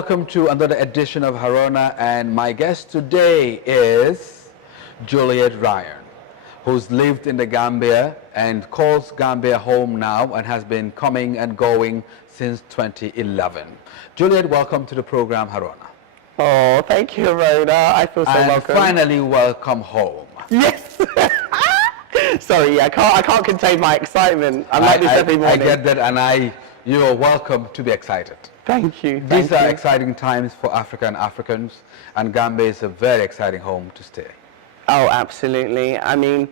welcome to another edition of Harona, and my guest today is Juliet Ryan, who's lived in the Gambia and calls Gambia home now and has been coming and going since 2011. Juliet, welcome to the program Harona. Oh, thank you, Harona. I feel so welcome. And finally, welcome home. Yes. Sorry, I can't contain my excitement. I'm like this every morning. I get that, and you're welcome to be excited. Thank you. These are exciting times for Africa and Africans, and Gambia is a very exciting home to stay. Oh, absolutely. I mean,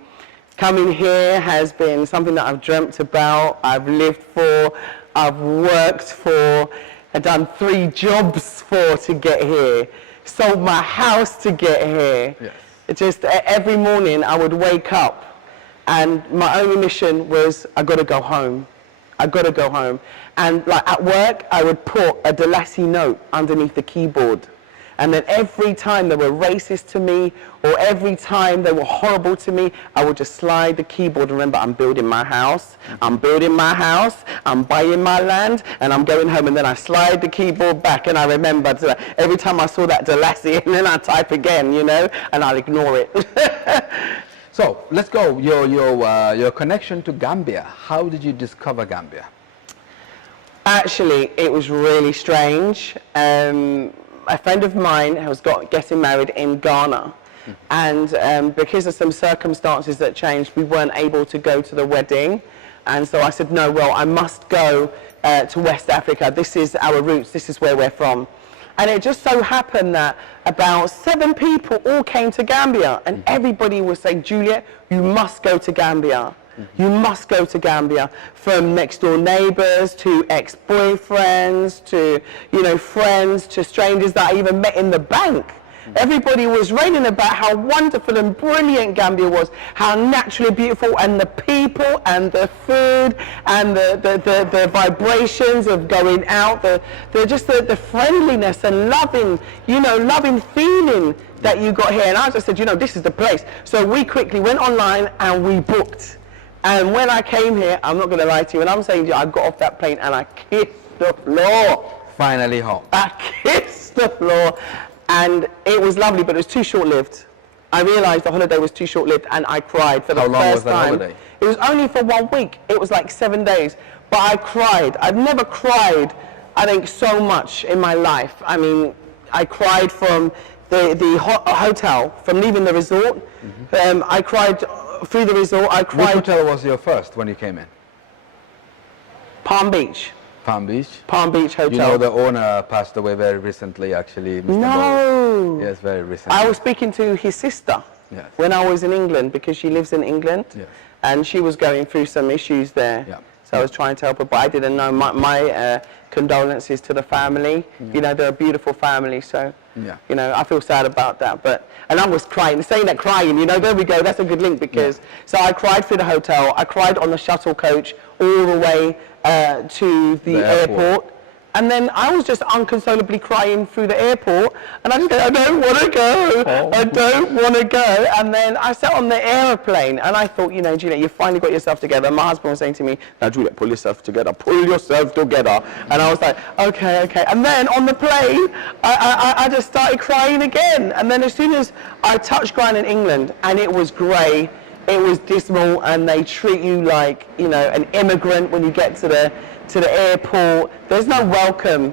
coming here has been something that I've dreamt about, I've lived for, I've worked for, I've done 3 jobs to get here, sold my house to get here. Yes. It's just every morning I would wake up and my only mission was, I got to go home. I got to go home. And like at work, I would put a Delassie note underneath the keyboard. And then every time they were racist to me, or every time they were horrible to me, I would just slide the keyboard. Remember, I'm building my house, I'm building my house, I'm buying my land, and I'm going home. And then I slide the keyboard back, and I remember every time I saw that Delassie, and then I type again, you know, and I'll ignore it. So let's go. Your connection to Gambia. How did you discover Gambia? Actually, it was really strange. A friend of mine was getting married in Ghana, and because of some circumstances that changed, we weren't able to go to the wedding. And so I said, no, well, I must go to West Africa. This is our roots. This is where we're from. And it just so happened that about 7 people all came to Gambia, and everybody was saying, Juliet, you must go to Gambia. You must go to Gambia. From next door neighbors to ex-boyfriends to, you know, friends to strangers that I even met in the bank. Everybody was raving about how wonderful and brilliant Gambia was, how naturally beautiful, and the people and the food and the vibrations of going out, the friendliness and loving, you know, loving feeling that you got here. And I just said, you know, this is the place. So we quickly went online and we booked. And when I came here, I'm not going to lie to you, and I'm saying to you, I got off that plane and I kissed the floor. Finally home. I kissed the floor. And it was lovely, but it was too short-lived. I realized the holiday was too short-lived, and I cried for the first time. How long was the holiday? It was only for 1 week. It was like 7 days. But I cried. I've never cried, I think, so much in my life. I mean, I cried from the hotel, from leaving the resort. I cried through the resort. I cried. Which hotel was your first when you came in? Palm Beach. Palm Beach? Palm Beach Hotel. You know the owner passed away very recently, actually. Mr. No. Yes, very recently. I was speaking to his sister when I was in England, because she lives in England, and she was going through some issues there. So I was trying to help her, but I didn't know. My condolences to the family. You know, they're a beautiful family, so you know, I feel sad about that. And I was crying, saying that crying, you know, there we go, that's a good link, because so I cried through the hotel, I cried on the shuttle coach all the way to the airport. And then I was just unconsolably crying through the airport, and I just said, I don't want to go, I don't want to go. And then I sat on the airplane, and I thought, you know, Juliet, you finally got yourself together. My husband was saying to me, now Juliet, pull yourself together, pull yourself together. And I was like, okay, okay. And then on the plane, I just started crying again. And then as soon as I touched ground in England, and it was grey, it was dismal, and they treat you like, you know, an immigrant when you get to the airport. There's no welcome,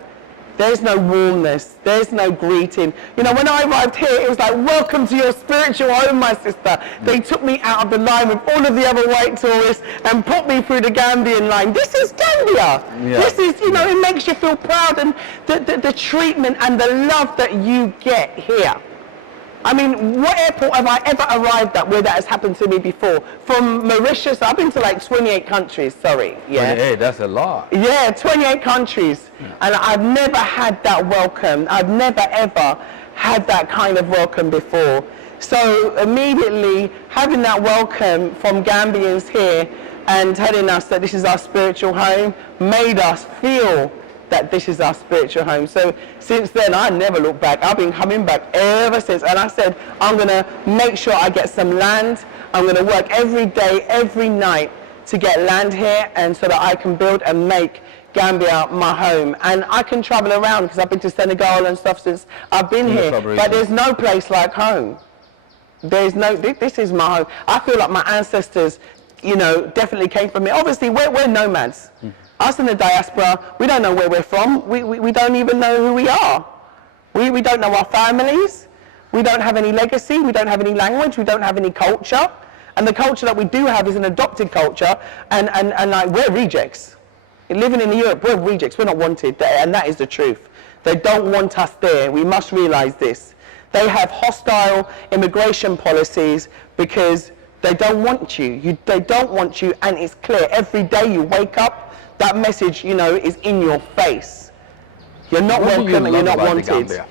there's no warmness, there's no greeting. You know, when I arrived here, it was like, welcome to your spiritual home, my sister. They took me out of the line with all of the other white tourists and put me through the Gambian line. This is Gambia. This is, you know, it makes you feel proud, and the treatment and the love that you get here. I mean, what airport have I ever arrived at where that has happened to me before? From Mauritius, I've been to like 28 countries, sorry. 28, that's a lot. Yeah, 28 countries. And I've never had that welcome. I've never ever had that kind of welcome before. So immediately having that welcome from Gambians here and telling us that this is our spiritual home made us feel that this is our spiritual home. So since then, I never looked back. I've been coming back ever since. And I said, I'm going to make sure I get some land. I'm going to work every day, every night to get land here, and so that I can build and make Gambia my home, and I can travel around because I've been to Senegal and stuff since I've been here, but there's no place like home. There's no, this is my home. I feel like my ancestors, you know, definitely came from me. Obviously, we're nomads. Us in the diaspora, we don't know where we're from. We don't even know who we are. We don't know our families. We don't have any legacy. We don't have any language. We don't have any culture. And the culture that we do have is an adopted culture, and like, we're rejects. Living in Europe, we're rejects. We're not wanted, and that is the truth. They don't want us there. We must realize this. They have hostile immigration policies because they don't want you. They don't want you, and it's clear. Every day you wake up, that message, you know, is in your face. You're not welcome and you're not wanted.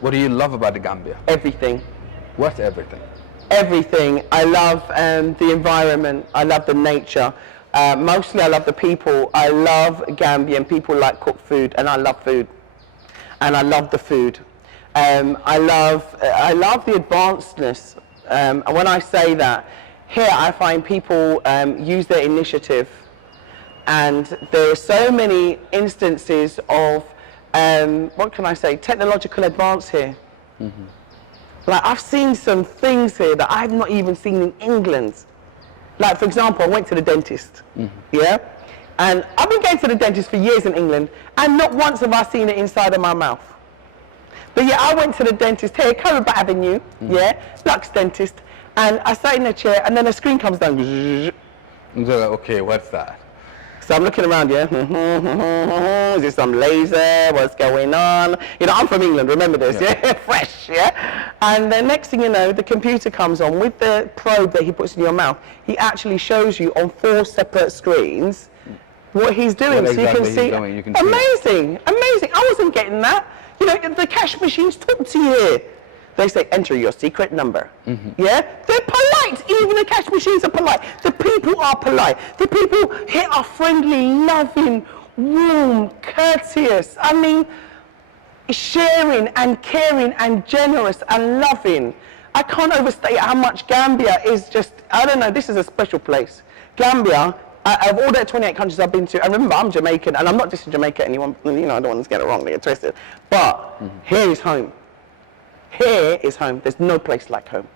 What do you love about the Gambia? Everything. What's everything? Everything. I love the environment. I love the nature. Mostly I love the people. I love Gambian people like cook food, and I love food. And I love the food. I love the advancedness. And when I say that, here I find people use their initiative, and there are so many instances of what can I say, technological advance here. Like, I've seen some things here that I've not even seen in England. Like, for example, I went to the dentist, yeah? And I've been going to the dentist for years in England, and not once have I seen it inside of my mouth. But yeah, I went to the dentist here, Carrot Avenue, yeah, Lux Dentist, and I sat in a chair, and then a screen comes down. Okay, what's that? So I'm looking around, yeah, is this some laser, what's going on? You know, I'm from England, remember this, yeah? Fresh, yeah? And the next thing you know, the computer comes on with the probe that he puts in your mouth. He actually shows you on 4 separate screens what he's doing, what so you can see. You can amazing, amazing. I wasn't getting that. You know, the cash machines talk to you here. They say, enter your secret number. Yeah? They're polite. Even the cash machines are polite. The people are polite. The people here are friendly, loving, warm, courteous. I mean, sharing and caring and generous and loving. I can't overstate how much Gambia is just, I don't know, this is a special place. Gambia, of all the 28 countries I've been to, and remember, I'm Jamaican, and I'm not dissing Jamaica anyone, you know, I don't want to get it wrong, they get twisted. But here is home. Here is home. There's no place like home.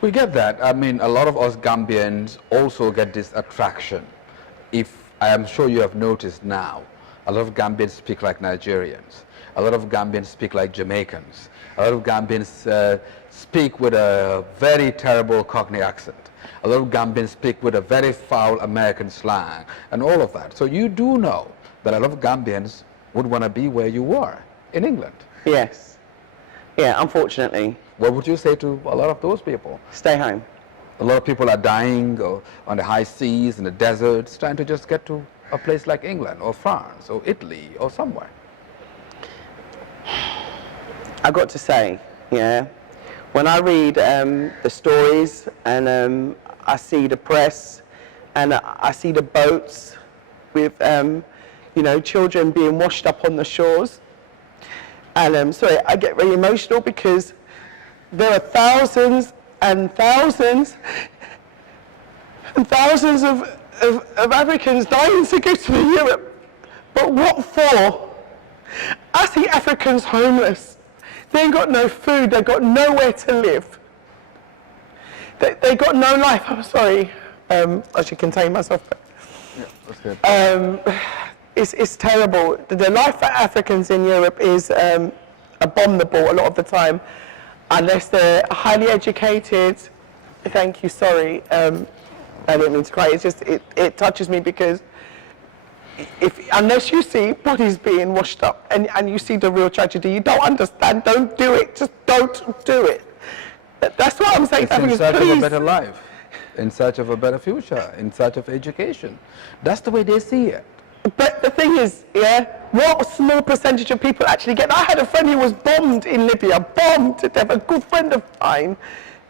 We get that. I mean, a lot of us Gambians also get this attraction. If I am sure you have noticed now, a lot of Gambians speak like Nigerians. A lot of Gambians speak like Jamaicans. A lot of Gambians speak with a very terrible Cockney accent. A lot of Gambians speak with a very foul American slang and all of that. So you do know that a lot of Gambians would want to be where you were, in England. Yes. Yeah, unfortunately. What would you say to a lot of those people? Stay home. A lot of people are dying on the high seas, in the deserts, trying to just get to a place like England or France or Italy or somewhere. I got to say, yeah, when I read the stories and I see the press and I see the boats with, you know, children being washed up on the shores, and sorry, I get very emotional because there are thousands and thousands and thousands of Africans dying to go to Europe. But what for? I see Africans homeless. They ain't got no food, they've got nowhere to live. They got no life. I'm sorry, I should contain myself. Yeah, that's good. It's terrible. The life for Africans in Europe is abominable a lot of the time, unless they're highly educated. Thank you, sorry. I didn't mean to cry. It's just, it touches me because unless you see bodies being washed up and you see the real tragedy, you don't understand. Don't do it. Just don't do it. That's what I'm saying. It's in search of a better life, in search of a better future, in search of education. That's the way they see it. But the thing is, yeah, what small percentage of people actually get? I had a friend who was bombed in Libya, bombed to death, a good friend of mine.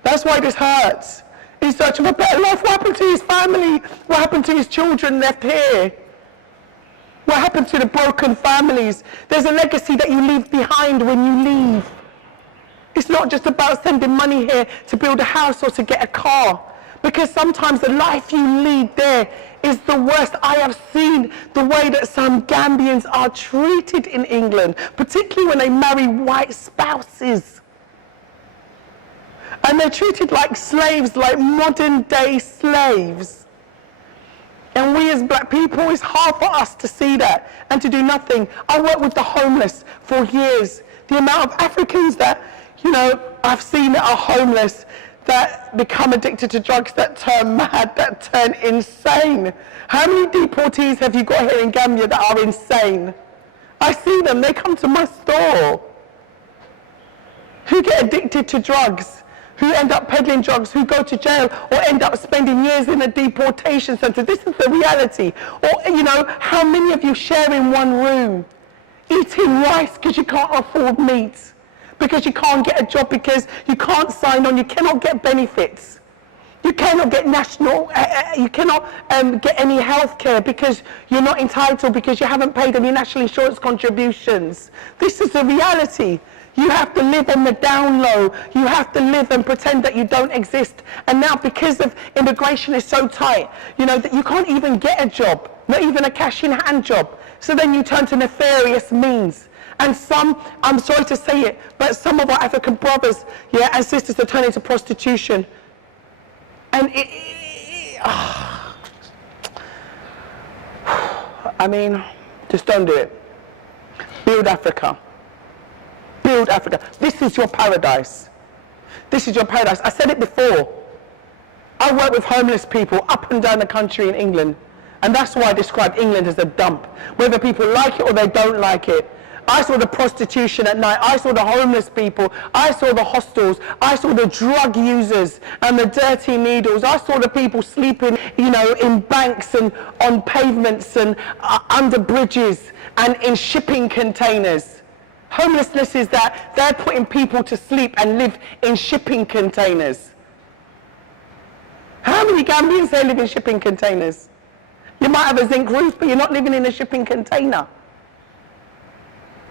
That's why this hurts. In search of a better life. What happened to his family? What happened to his children left here? What happened to the broken families? There's a legacy that you leave behind when you leave. It's not just about sending money here to build a house or to get a car, Because sometimes the life you lead there is the worst. I have seen the way that some Gambians are treated in England, particularly when they marry white spouses. And they're treated like slaves, like modern day slaves. And we as black people, it's hard for us to see that and to do nothing. I worked with the homeless for years. The amount of Africans that, you know, I've seen that are homeless, that become addicted to drugs, that turn mad, that turn insane. How many deportees have you got here in Gambia that are insane? I see them, they come to my store. Who get addicted to drugs, who end up peddling drugs, who go to jail or end up spending years in a deportation center. This is the reality. Or, you know, how many of you share in one room, eating rice because you can't afford meat? Because you can't get a job, because you can't sign on, you cannot get benefits. You cannot get you cannot get any health care because you're not entitled, because you haven't paid any national insurance contributions. This is the reality. You have to live on the down low. You have to live and pretend that you don't exist. And now because of immigration is so tight, you know, that you can't even get a job, not even a cash in hand job. So then you turn to nefarious means. And some, I'm sorry to say it, but some of our African brothers, yeah, and sisters are turning to prostitution. And I mean, just don't do it. Build Africa. Build Africa. This is your paradise. This is your paradise. I said it before. I work with homeless people up and down the country in England. And that's why I describe England as a dump. Whether people like it or they don't like it. I saw the prostitution at night. I saw the homeless people. I saw the hostels. I saw the drug users and the dirty needles. I saw the people sleeping, you know, in banks and on pavements and under bridges and in shipping containers. Homelessness is that they're putting people to sleep and live in shipping containers. How many Gambians there live in shipping containers? You might have a zinc roof, but you're not living in a shipping container.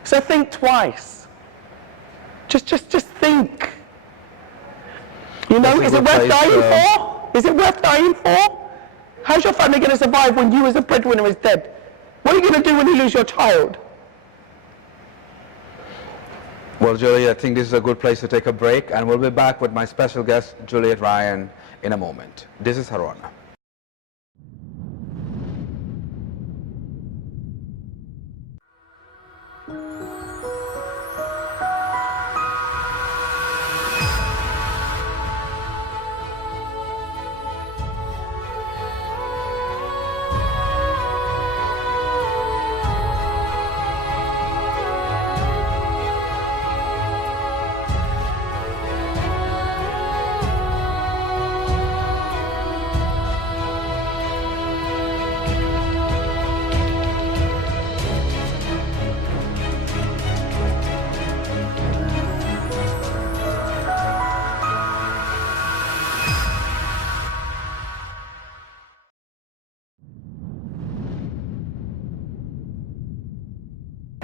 So think twice. Just think. You know, is it worth dying for? Is it worth dying for? How's your family going to survive when you as a breadwinner is dead? What are you going to do when you lose your child? Well, Juliet, I think this is a good place to take a break, and we'll be back with my special guest, Juliet Ryan, in a moment. This is Harona.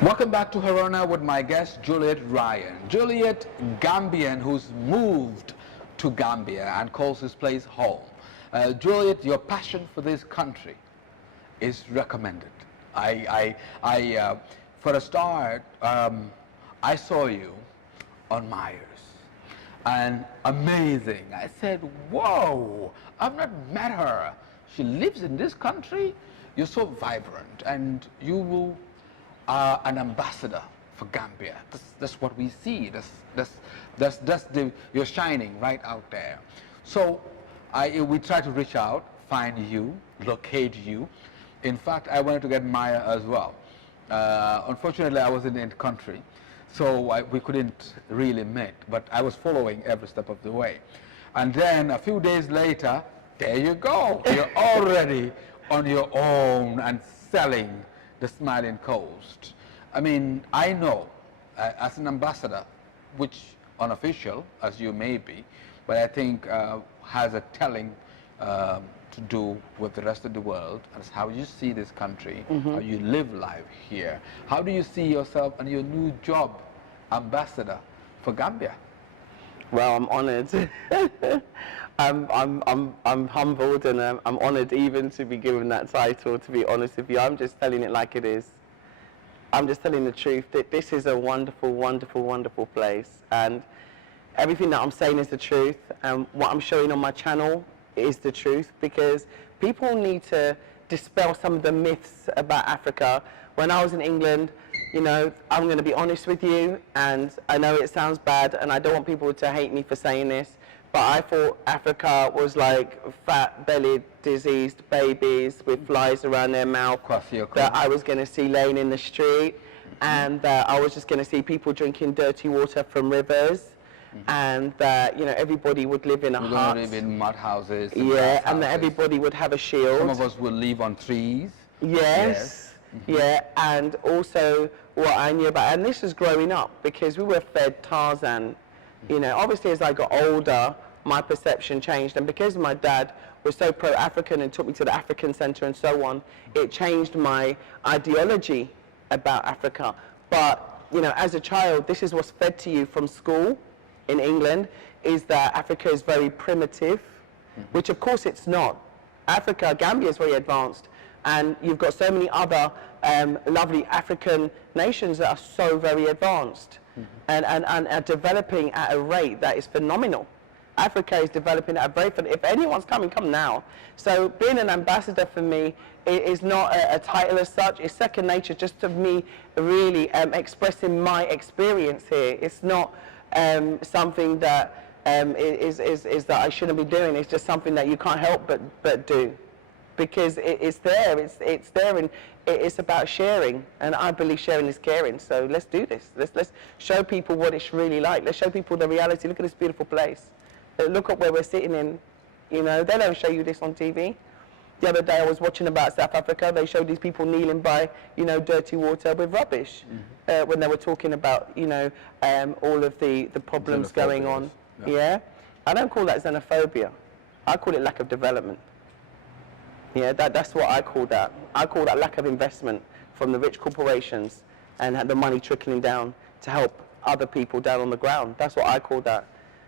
Welcome back to Harona with my guest, Juliet Ryan. Juliet, Gambian, who's moved to Gambia and calls this place home. Juliet, your passion for this country is recommended. For a start, I saw you on Myers, and amazing. I said, whoa, I've not met her. She lives in this country. You're so vibrant, and you will an ambassador for Gambia. That's what we see. You're shining right out there. So we try to reach out, find you, locate you. In fact, I wanted to get Maya as well. Unfortunately, I wasn't in the country, so we couldn't really meet, but I was following every step of the way. And then a few days later, there you go. You're already on your own and selling the Smiling Coast. I mean, I know as an ambassador, which unofficial as you may be, but I think has a telling to do with the rest of the world, and it's how you see this country, how you live life here. How do you see yourself and your new job, ambassador for Gambia? Well, I'm honoured. I'm humbled, and I'm honoured even to be given that title, to be honest with you. I'm just telling it like it is. I'm just telling the truth that this is a wonderful, wonderful, wonderful place, and everything that I'm saying is the truth, and what I'm showing on my channel is the truth, because people need to dispel some of the myths about Africa. When I was in England, you know, I'm going to be honest with you, and I know it sounds bad, and I don't want people to hate me for saying this, but I thought Africa was like fat-bellied, diseased babies with flies around their mouth that I was going to see laying in the street, and that I was just going to see people drinking dirty water from rivers, and that, you know, everybody would live in a hut. Live in mud houses. Yeah, and that everybody would have a shield. Some of us would live on trees. Yes. Yeah, and also what I knew about, and this was growing up, because we were fed Tarzan. You know, obviously as I got older, my perception changed, and because my dad was so pro-African and took me to the African Centre and so on, it changed my ideology about Africa. But, you know, as a child, this is what's fed to you from school in England, is that Africa is very primitive, which of course it's not. Africa, Gambia is very advanced, and you've got so many other lovely African nations that are so very advanced and are developing at a rate that is phenomenal. Africa is developing at a very, if anyone's coming, come now. So being an ambassador for me is not a title as such, it's second nature, just of me really expressing my experience here. It's not something that is that I shouldn't be doing, it's just something that you can't help but do. Because it's there, it's there, and it's about sharing, and I believe sharing is caring. So let's do this. Let's show people what it's really like. Let's show people the reality. Look at this beautiful place. Look at where we're sitting in. You know, they don't show you this on TV. The other day I was watching about South Africa. They showed these people kneeling by, you know, dirty water with rubbish when they were talking about, you know, all of the problems going on. Yeah, I don't call that xenophobia. I call it lack of development. Yeah, that's what I call that. I call that lack of investment from the rich corporations and the money trickling down to help other people down on the ground. That's what I call that.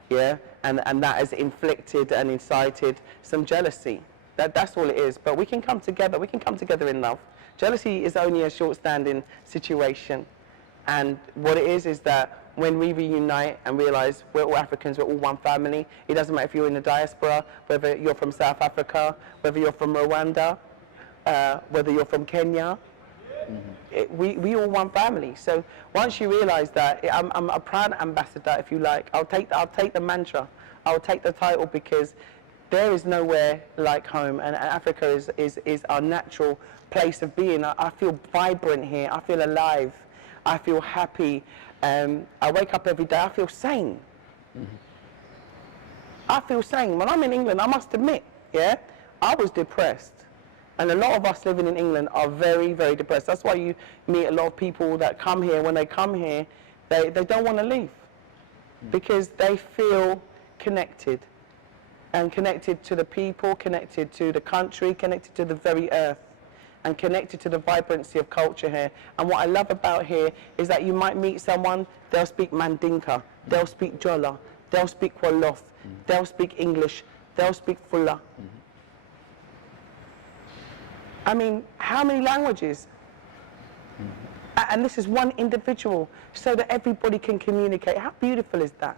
Yeah, and that has inflicted and incited some jealousy. That's all it is. But we can come together. We can come together in love. Jealousy is only a short-standing situation. And what it is that when we reunite and realize we're all Africans, we're all one family, it doesn't matter if you're in the diaspora, whether you're from South Africa, whether you're from Rwanda, whether you're from Kenya, we all one family. So once you realize that, I'm a proud ambassador, if you like. I'll take the mantra, I'll take the title, because there is nowhere like home, and Africa is our natural place of being. I feel vibrant here, I feel alive, I feel happy. I wake up every day, I feel sane. I feel sane. When I'm in England, I must admit, yeah, I was depressed. And a lot of us living in England are very, very depressed. That's why you meet a lot of people that come here. When they come here, they don't want to leave, because they feel connected. And connected to the people, connected to the country, connected to the very earth, and connected to the vibrancy of culture here. And what I love about here is that you might meet someone, they'll speak Mandinka, they'll speak Jola, they'll speak Wolof, they'll speak English, they'll speak Fula. I mean, how many languages? And this is one individual, so that everybody can communicate. How beautiful is that?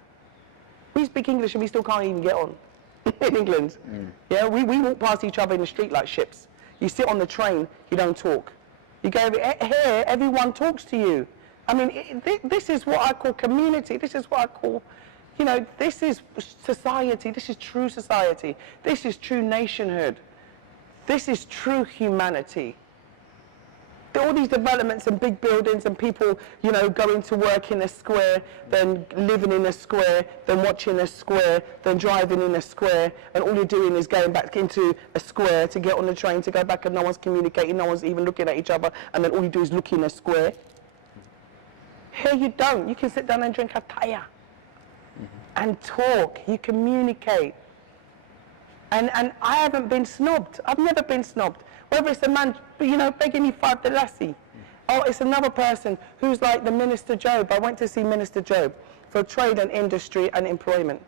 We speak English and we still can't even get on in England. Yeah, we walk past each other in the street like ships. You sit on the train, you don't talk. You go here, everyone talks to you. I mean, this is what I call community. This is what I call, you know, this is society. This is true society. This is true nationhood. This is true humanity. All these developments and big buildings and people, you know, going to work in a square, then living in a square, then watching a square, then driving in a square, and all you're doing is going back into a square to get on the train, to go back, and no one's communicating, no one's even looking at each other, and then all you do is look in a square. Here you don't. You can sit down and drink a taya and talk. You communicate. And I haven't been snobbed. I've never been snobbed. Whether it's a man, you know, begging me $5, Oh, it's another person who's like the Minister Job. I went to see Minister Job for trade and industry and employment.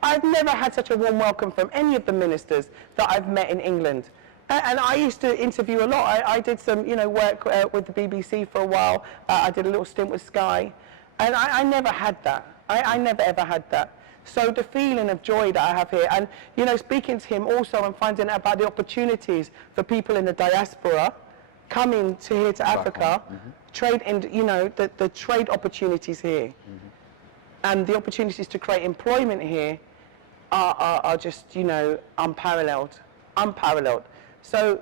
I've never had such a warm welcome from any of the ministers that I've met in England. And I used to interview a lot. I did some, you know, work with the BBC for a while. I did a little stint with Sky. And I never had that. I never ever had that. So the feeling of joy that I have here, and, you know, speaking to him also and finding out about the opportunities for people in the diaspora coming to here to Africa, trade in, you know, the trade opportunities here, and the opportunities to create employment here are just, you know, unparalleled. So,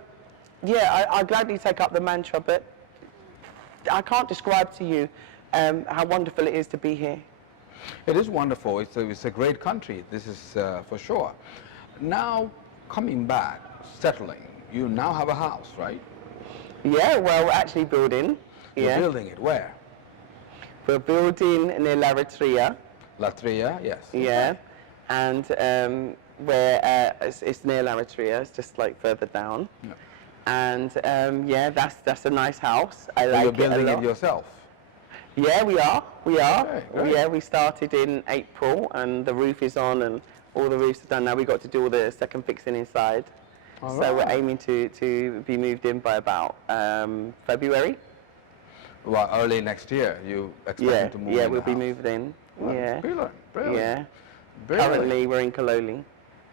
yeah, I gladly take up the mantra, but I can't describe to you how wonderful it is to be here. It is wonderful. It's a great country. This is for sure. Now, coming back, settling, you now have a house, right? Yeah, well, we're actually building. You're building it where? We're building near Laratria. Laratria, yes. Yeah, and where it's near Laratria. It's just like further down. Yeah. And yeah, that's a nice house. I like it a lot. You're building it yourself? Yeah, we are. Okay, yeah, we started in April, and the roof is on, and all the roofs are done. Now we got to do all the second fixing inside. All so right. we're aiming to be moved in by about February. Well, early next year, you expect to move in? Yeah, we'll be moved in. Well, yeah. Brilliant. Yeah. Brilliant. Currently, we're in Kololi.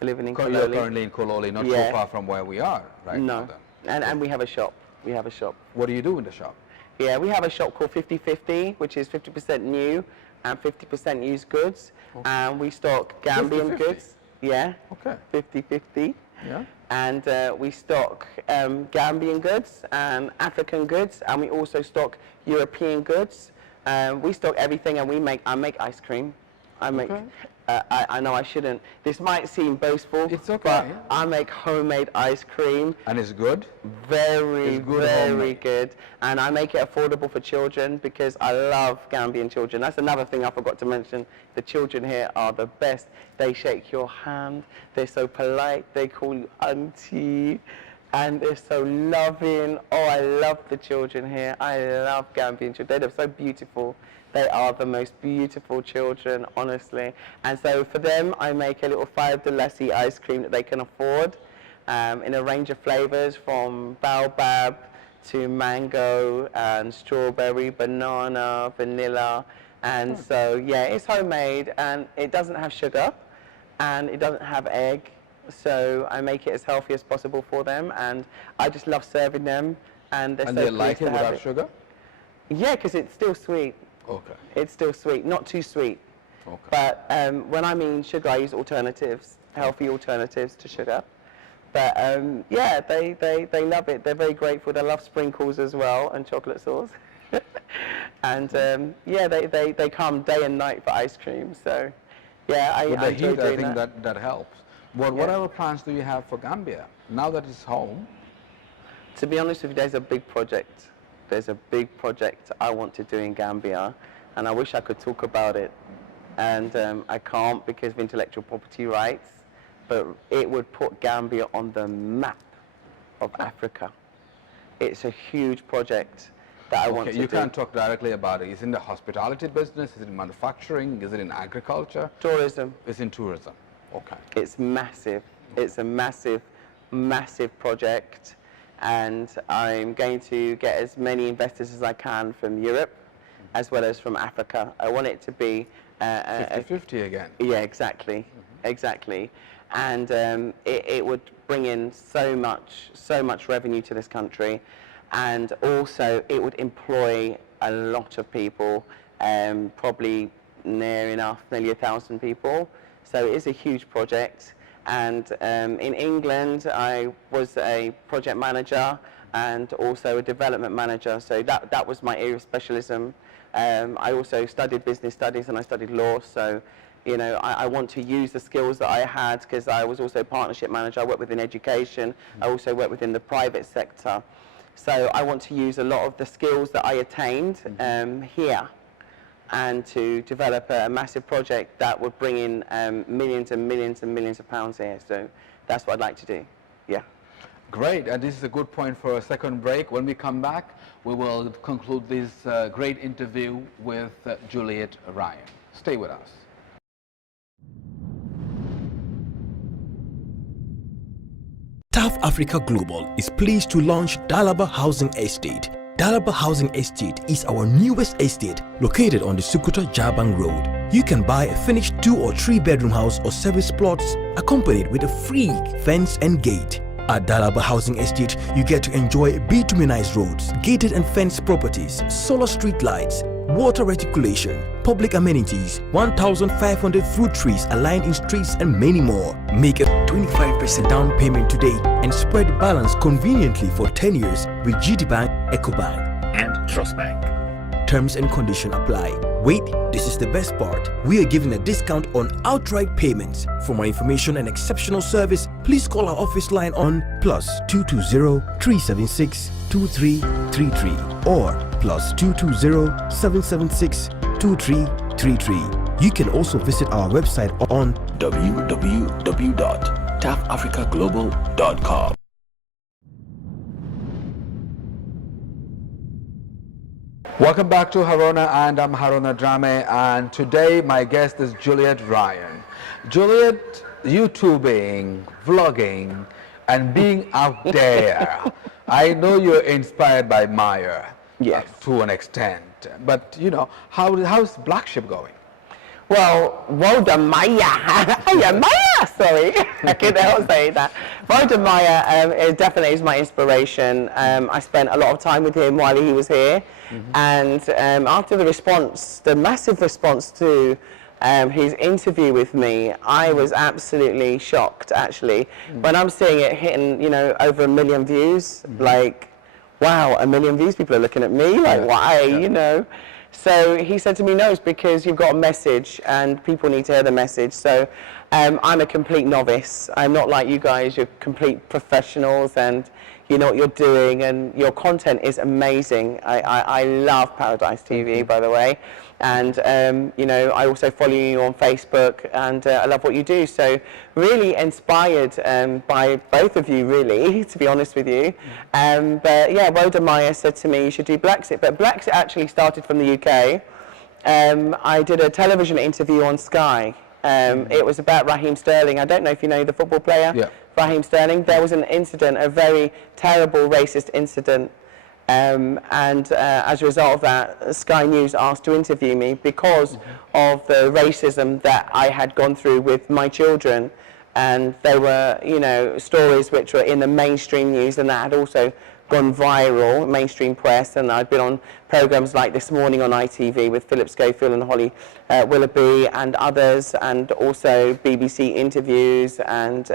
We're living in Kololi. You're currently in Kololi, not too far from where we are, right? No. And we have a shop. We have a shop. What do you do in the shop? Yeah, we have a shop called 50/50, which is 50% new and 50% used goods. Okay. And we stock Gambian 50/50? goods. Yeah. Okay. 50/50. Yeah. And we stock Gambian goods and African goods, and we also stock European goods. We stock everything, and I make ice cream. I make. Okay. I know I shouldn't. This might seem boastful. It's okay. But I make homemade ice cream. And it's good? Very good. And I make it affordable for children because I love Gambian children. That's another thing I forgot to mention. The children here are the best. They shake your hand. They're so polite. They call you auntie. And they're so loving. Oh, I love the children here. I love Gambian children. They're so beautiful. They are the most beautiful children, honestly. And so for them, I make a little $5 ice cream that they can afford in a range of flavors, from baobab to mango and strawberry, banana, vanilla. And so, yeah, it's homemade, and it doesn't have sugar, and it doesn't have egg. So I make it as healthy as possible for them, and I just love serving them. And they're so they like it without sugar? Yeah, because it's still sweet. Okay. It's still sweet, not too sweet. Okay. But when I mean sugar, I use alternatives, healthy alternatives to sugar. But yeah, they love it. They're very grateful. They love sprinkles as well, and chocolate sauce. And yeah, they come day and night for ice cream. So yeah, I enjoy doing I think that helps. What other plans do you have for Gambia now that it's home? To be honest with you, there's a big project. There's a big project I want to do in Gambia, and I wish I could talk about it. And I can't because of intellectual property rights, but it would put Gambia on the map of Africa. It's a huge project that I want to do. You can't talk directly about it. Is it in the hospitality business? Is it in manufacturing? Is it in agriculture? Tourism. It's in tourism. Okay. It's massive. It's a massive, massive project. And I'm going to get as many investors as I can from Europe, as well as from Africa. I want it to be 50-50 again. Yeah, exactly, exactly. And it would bring in so much revenue to this country, and also it would employ a lot of people, probably nearly 1,000 people. So it is a huge project. And in England, I was a project manager and also a development manager. So that was my area of specialism. I also studied business studies and I studied law. So, you know, I want to use the skills that I had, because I was also a partnership manager. I worked within education. I also worked within the private sector. So I want to use a lot of the skills that I attained here, and to develop a massive project that would bring in millions and millions and millions of pounds here. So that's what I'd like to do, yeah. Great, and this is a good point for a second break. When we come back, we will conclude this great interview with Juliet Ryan. Stay with us. TAF Africa Global is pleased to launch Dalaba Housing Estate. Dalaba Housing Estate is our newest estate located on the Sukuta Jabang Road. You can buy a finished 2 or 3 bedroom house or service plots accompanied with a free fence and gate. At Dalaba Housing Estate, you get to enjoy bituminized roads, gated and fenced properties, solar street lights, water reticulation, public amenities, 1,500 fruit trees aligned in streets and many more. Make a 25% down payment today and spread the balance conveniently for 10 years with GT Bank, EcoBank and Trust Bank. Terms and conditions apply. Wait, this is the best part. We are giving a discount on outright payments. For more information and exceptional service, please call our office line on +220 376 2333 or +220 776 2333. You can also visit our website on www.tafafricaglobal.com. Welcome back to Harona, and I'm Harona Drammeh, and today my guest is Juliet Ryan. Juliet, YouTubing, vlogging, and being out there. I know you're inspired by Maya, yes, to an extent, but you know, how's BlaXit going? Well, well done, Maya. Yeah, Maya, sorry. I couldn't help saying that. Well done, Maya, it definitely is my inspiration. I spent a lot of time with him while he was here. And after the response, the massive response to his interview with me, I was absolutely shocked, actually. When I'm seeing it hitting, you know, over 1 million views, like, wow, 1 million views, people are looking at me, like, why, you know? So he said to me, no, it's because you've got a message and people need to hear the message. So I'm a complete novice. I'm not like you guys, you're complete professionals and you know what you're doing and your content is amazing. I love Paradise TV, by the way. And, you know, I also follow you on Facebook and I love what you do. So really inspired by both of you, really, to be honest with you. But yeah, Rhoda Maya said to me, you should do BlaXit. But BlaXit actually started from the UK. I did a television interview on Sky. It was about Raheem Sterling. I don't know if you know the football player, Raheem Sterling. There was an incident, a very terrible racist incident. And as a result of that, Sky News asked to interview me because of the racism that I had gone through with my children. And they were, you know, stories which were in the mainstream news and that had also gone viral, mainstream press. And I'd been on programs like This Morning on ITV with Philip Schofield and Holly Willoughby and others, and also BBC interviews and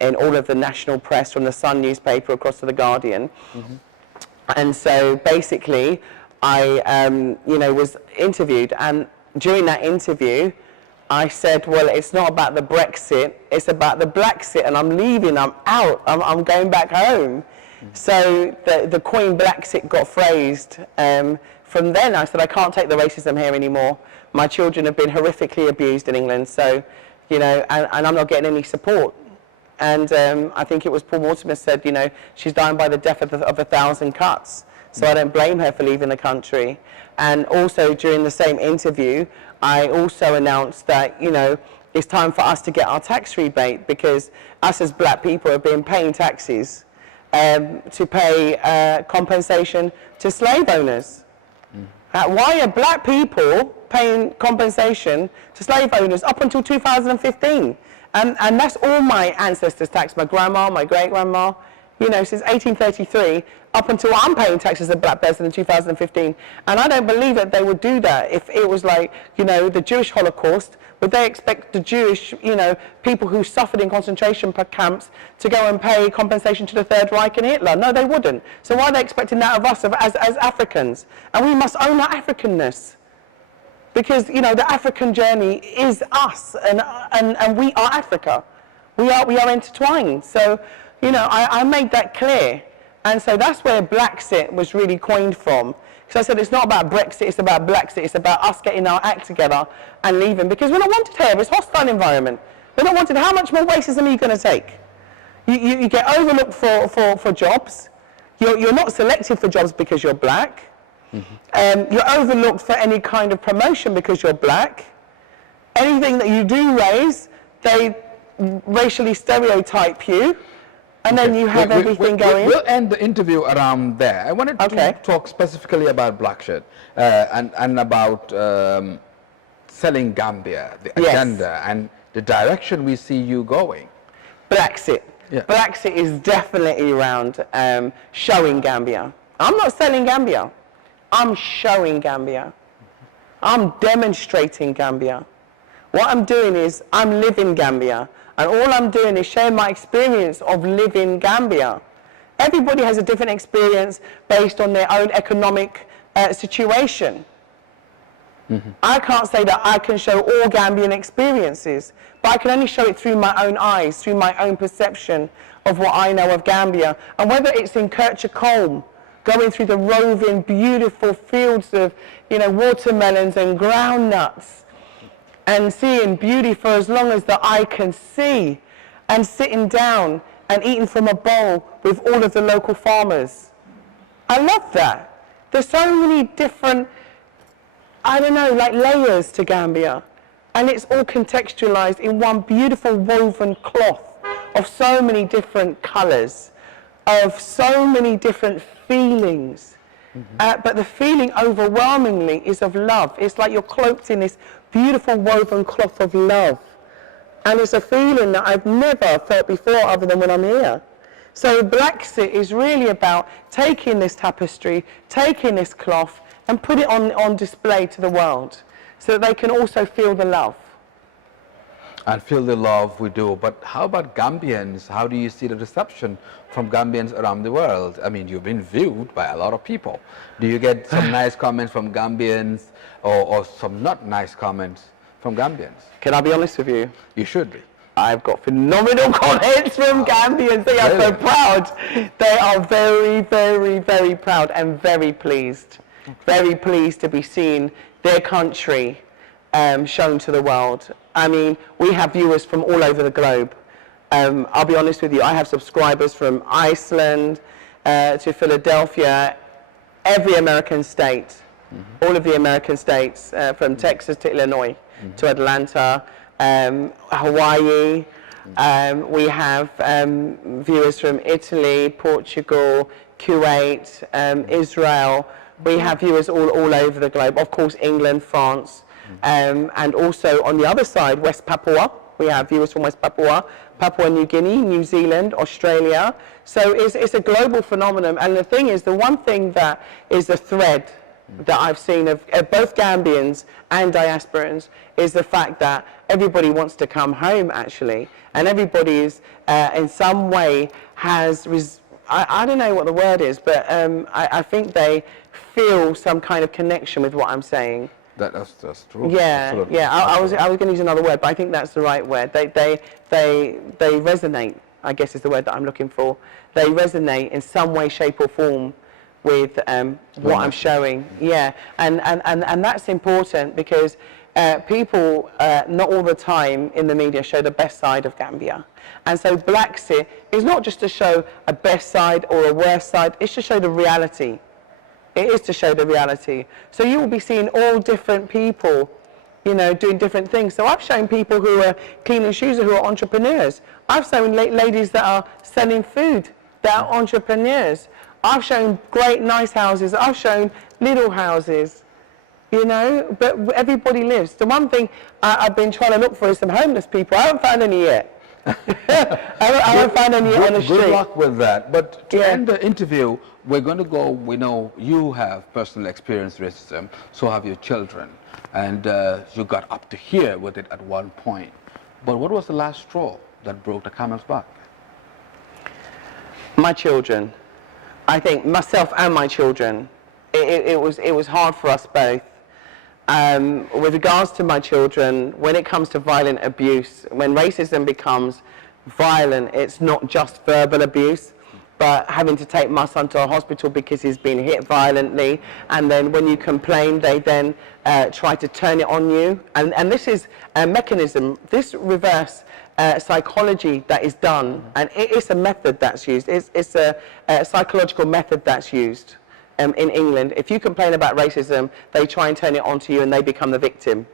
in all of the national press from the Sun newspaper across to the Guardian. And so basically, I, you know, was interviewed, and during that interview, I said, well, it's not about the Brexit, it's about the BlaXit, and I'm leaving, I'm out, I'm going back home. So the Queen BlaXit got phrased. From then, I said, I can't take the racism here anymore. My children have been horrifically abused in England, so, you know, and I'm not getting any support. And I think it was Paul Mortimer said, you know, she's dying by the death of 1,000 cuts. So I don't blame her for leaving the country. And also during the same interview, I also announced that, you know, it's time for us to get our tax rebate because us as black people have been paying taxes to pay compensation to slave owners. Why are black people paying compensation to slave owners up until 2015? And that's all my ancestors' tax, my grandma, my great-grandma, you know, since 1833, up until I'm paying taxes as a black person in 2015. And I don't believe that they would do that if it was like, you know, the Jewish Holocaust. Would they expect the Jewish, you know, people who suffered in concentration camps to go and pay compensation to the Third Reich and Hitler? No, they wouldn't. So why are they expecting that of us as Africans? And we must own our Africanness. Because, you know, the African journey is us, and we are Africa. We are intertwined. So, you know, I made that clear. And so that's where BlaXit was really coined from. Because I said it's not about Brexit, it's about BlaXit. It's about us getting our act together and leaving. Because we're not wanted here. It's a hostile environment. We're not wanted. How much more racism are you going to take? You get overlooked for jobs. You're not selected for jobs because you're black. You're overlooked for any kind of promotion because you're black. Anything that you do raise, they racially stereotype you, and then you have everything going. We'll end the interview around there. I wanted to talk specifically about BlaXit and about selling Gambia, the agenda, and the direction we see you going. BlaXit. Yeah. BlaXit is definitely around showing Gambia. I'm not selling Gambia. I'm showing Gambia. I'm demonstrating Gambia. What I'm doing is I'm living Gambia. And all I'm doing is sharing my experience of living Gambia. Everybody has a different experience based on their own economic situation. I can't say that I can show all Gambian experiences, but I can only show it through my own eyes, through my own perception of what I know of Gambia. And whether it's in Kirchacombe, going through the roving, beautiful fields of, watermelons and groundnuts, and seeing beauty for as long as the eye can see, and sitting down and eating from a bowl with all of the local farmers. I love that. There's so many different, layers to Gambia, and it's all contextualized in one beautiful woven cloth of so many different colors, of so many different feelings. But the feeling overwhelmingly is of love. It's like you're cloaked in this beautiful woven cloth of love. And it's a feeling that I've never felt before other than when I'm here. So BlaXit is really about taking this tapestry, taking this cloth, and put it on display to the world so that they can also feel the love. And feel the love we do. But how about Gambians? How do you see the reception from Gambians around the world? I mean, you've been viewed by a lot of people. Do you get some nice comments from Gambians or some not nice comments from Gambians? Can I be honest with you? You should be. I've got phenomenal comments from Gambians. They are so proud. They are very, very, very proud and very pleased. Very pleased to be seeing their country shown to the world. I mean, we have viewers from all over the globe. I'll be honest with you, I have subscribers from Iceland to Philadelphia, every American state, all of the American states, from Texas to Illinois to Atlanta, Hawaii. We have viewers from Italy, Portugal, Kuwait, Israel. We have viewers all over the globe. Of course, England, France, and also on the other side, West Papua. We have viewers from West Papua, Papua New Guinea, New Zealand, Australia. So it's a global phenomenon. And the thing is, the one thing that is a thread that I've seen of both Gambians and diasporans is the fact that everybody wants to come home, actually. And everybody is, in some way, has, I don't know what the word is, but I think they feel some kind of connection with what I'm saying. That's true. Yeah, absolutely. Yeah. I was going to use another word, but I think that's the right word. They resonate, I guess is the word that I'm looking for. They resonate in some way, shape, or form with what I'm showing. Yeah, and that's important because people not all the time in the media show the best side of Gambia. And so BlaXit is not just to show a best side or a worst side, it's to show the reality. It is to show the reality. So you will be seeing all different people, doing different things. So I've shown people who are cleaning shoes, who are entrepreneurs. I've shown ladies that are selling food, that are entrepreneurs. I've shown great, nice houses. I've shown little houses, but everybody lives. The one thing I've been trying to look for is some homeless people. I haven't found any yet. I haven't found any on the street. Good luck with that. But to end the interview, we're going to go, we know you have personal experience with racism, so have your children. And you got up to here with it at one point. But what was the last straw that broke the camel's back? My children. I think myself and my children. It was hard for us both. With regards to my children, when it comes to violent abuse, when racism becomes violent, it's not just verbal abuse, but having to take my son to a hospital because he's been hit violently, and then when you complain, they then try to turn it on you. And this is a mechanism, this reverse psychology that is done, and it's a method that's used. It's a psychological method that's used in England. If you complain about racism, they try and turn it onto you and they become the victim.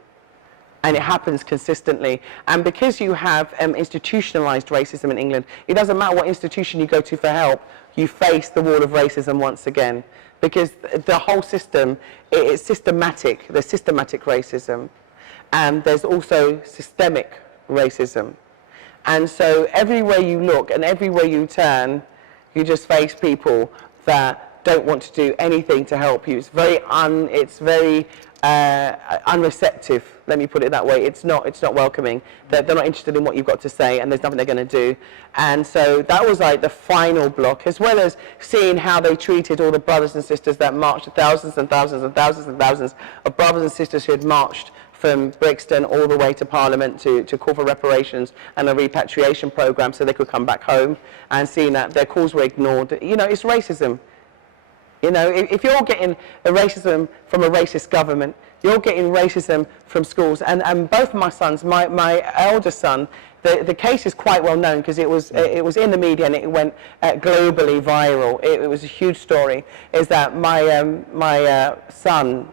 And it happens consistently. And because you have institutionalized racism in England, it doesn't matter what institution you go to for help, you face the wall of racism once again. Because the whole system is systematic. There's systematic racism. And there's also systemic racism. And so everywhere you look and everywhere you turn, you just face people that don't want to do anything to help you. It's very unreceptive, let me put it that way. It's not welcoming. They're not interested in what you've got to say, and there's nothing they're going to do. And so that was like the final block, as well as seeing how they treated all the brothers and sisters that marched, thousands and thousands and thousands and thousands of brothers and sisters who had marched from Brixton all the way to Parliament to call for reparations and a repatriation program so they could come back home, and seeing that their calls were ignored. You know, it's racism. You know, if you're getting a racism from a racist government, you're getting racism from schools. And both my sons, my eldest son, the case is quite well known because it was in the media and it went globally viral. It was a huge story. Is that my son,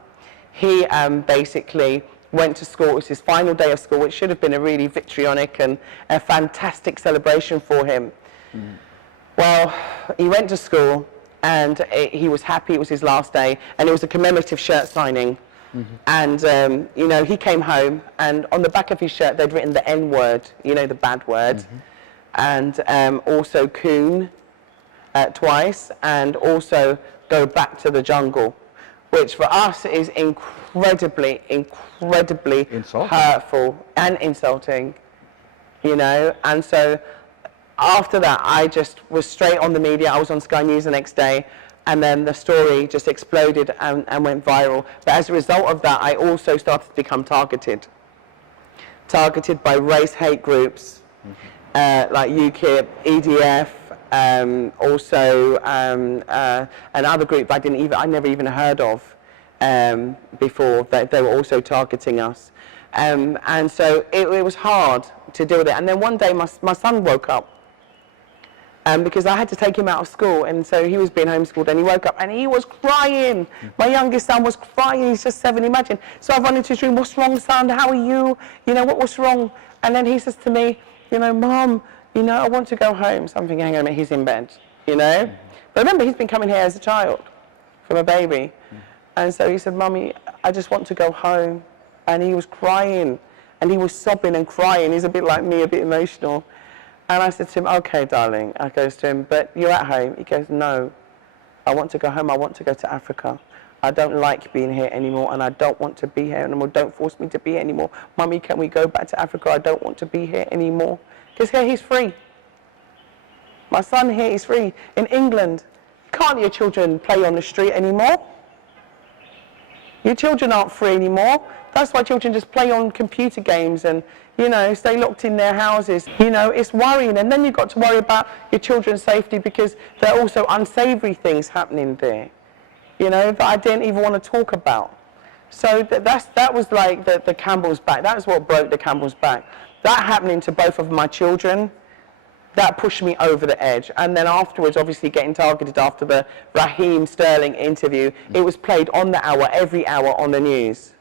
he basically went to school. It was his final day of school, which should have been a really vitriolic and a fantastic celebration for him. Well, he went to school, and he was happy. It was his last day, and it was a commemorative shirt signing. And you know, he came home, and on the back of his shirt they'd written the N-word, you know, the bad word, and also coon twice, and also go back to the jungle, which for us is incredibly hurtful and insulting, you know. And so after that, I just was straight on the media. I was on Sky News the next day, and then the story just exploded and went viral. But as a result of that, I also started to become targeted by race hate groups, like UKIP, EDF, also another group I never even heard of before. They were also targeting us, and so it was hard to deal with it. And then one day, my son woke up. Because I had to take him out of school, and so he was being homeschooled, and he woke up and he was crying. My youngest son was crying. He's just 7, imagine. So I run into his room. What's wrong, son? How are you? You know, what's wrong? And then he says to me, you know, Mom, you know, I want to go home. So I'm thinking, hang on a minute, he's in bed, you know. But remember, he's been coming here as a child, from a baby. And so he said, Mummy, I just want to go home. And he was crying, and he was sobbing and crying. He's a bit like me, a bit emotional. And I said to him, okay, darling. I goes to him, but you're at home. He goes, no, I want to go home. I want to go to Africa. I don't like being here anymore, and I don't want to be here anymore. Don't force me to be here anymore. Mummy, can we go back to Africa? I don't want to be here anymore. Because here he's free. My son here is free. In England, can't your children play on the street anymore? Your children aren't free anymore. That's why children just play on computer games and, you know, stay locked in their houses. You know, it's worrying. And then you've got to worry about your children's safety because there are also unsavory things happening there, you know, that I didn't even want to talk about. So that was like the camel's back. That was what broke the camel's back. That happening to both of my children, that pushed me over the edge. And then afterwards, obviously getting targeted after the Raheem Sterling interview, it was played on the hour, every hour on the news.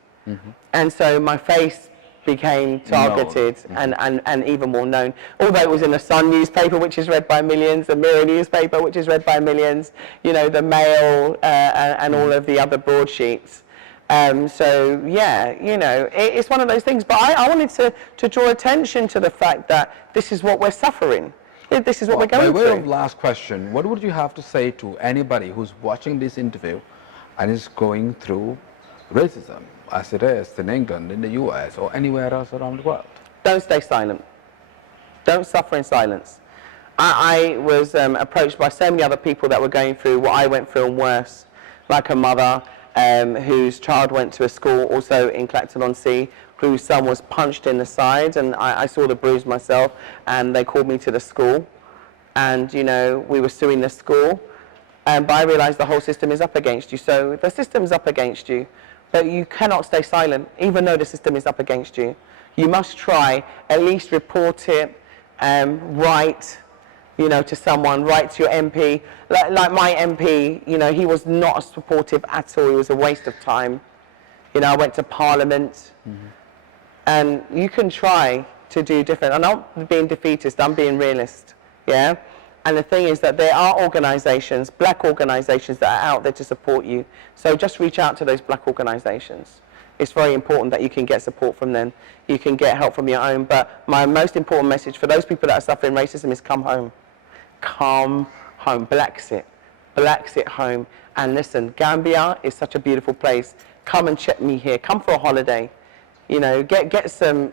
And so my face became targeted and even more known. Although it was in the Sun newspaper, which is read by millions, the Mirror newspaper, which is read by millions, you know, the Mail and all of the other broadsheets. So yeah, you know, it's one of those things. But I wanted to draw attention to the fact that this is what we're suffering. This is what we're going through. By way of last question, what would you have to say to anybody who's watching this interview and is going through racism, as it is in England, in the US, or anywhere else around the world? Don't stay silent. Don't suffer in silence. I was approached by so many other people that were going through what I went through and worse, like a mother whose child went to a school also in Clacton-on-Sea, whose son was punched in the side, and I saw the bruise myself, and they called me to the school. and, you know, we were suing the school. But I realised the whole system is up against you. So the system's up against you, but you cannot stay silent, even though the system is up against you. You must try, at least report it, write, you know, to someone, write to your MP. Like my MP, you know, he was not supportive at all. It was a waste of time. You know, I went to Parliament, and you can try to do different. I'm not being defeatist, I'm being realist, yeah? And the thing is that there are organisations, black organisations, that are out there to support you. So just reach out to those black organisations. It's very important that you can get support from them. You can get help from your own. But my most important message for those people that are suffering racism is come home. Come home. BlaXit. BlaXit home. And listen, Gambia is such a beautiful place. Come and check me here. Come for a holiday. You know, get some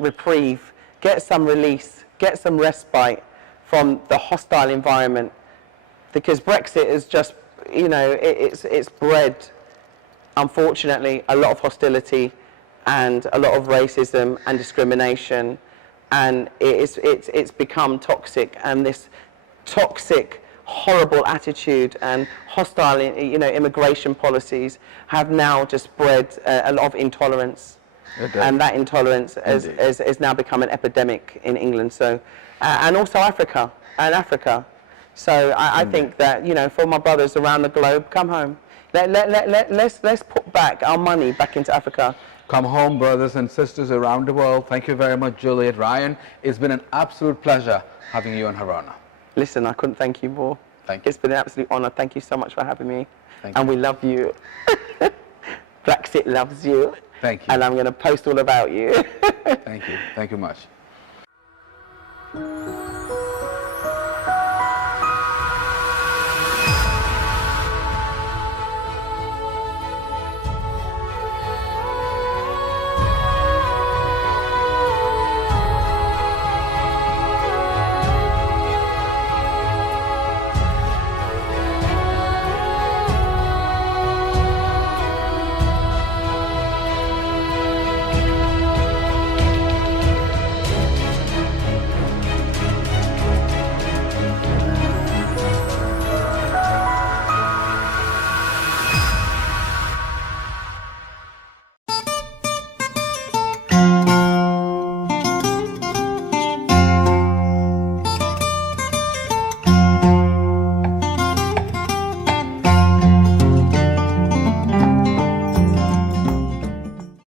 reprieve, get some release, get some respite from the hostile environment, because Brexit is just, you know, it's bred, unfortunately, a lot of hostility and a lot of racism and discrimination, and it's become toxic, and this toxic, horrible attitude and hostile, you know, immigration policies have now just bred a lot of intolerance. And that intolerance has now become an epidemic in England. So, and also Africa. So I think that, you know, for my brothers around the globe, come home. Let's put back our money back into Africa. Come home, brothers and sisters around the world. Thank you very much, Juliet Ryan. It's been an absolute pleasure having you on Harona. Listen, I couldn't thank you more. Thank you. It's been an absolute honour. Thank you so much for having me. Thank and you. we love you. BlaXit loves you. Thank you. And I'm going to post all about you. Thank you. Thank you much.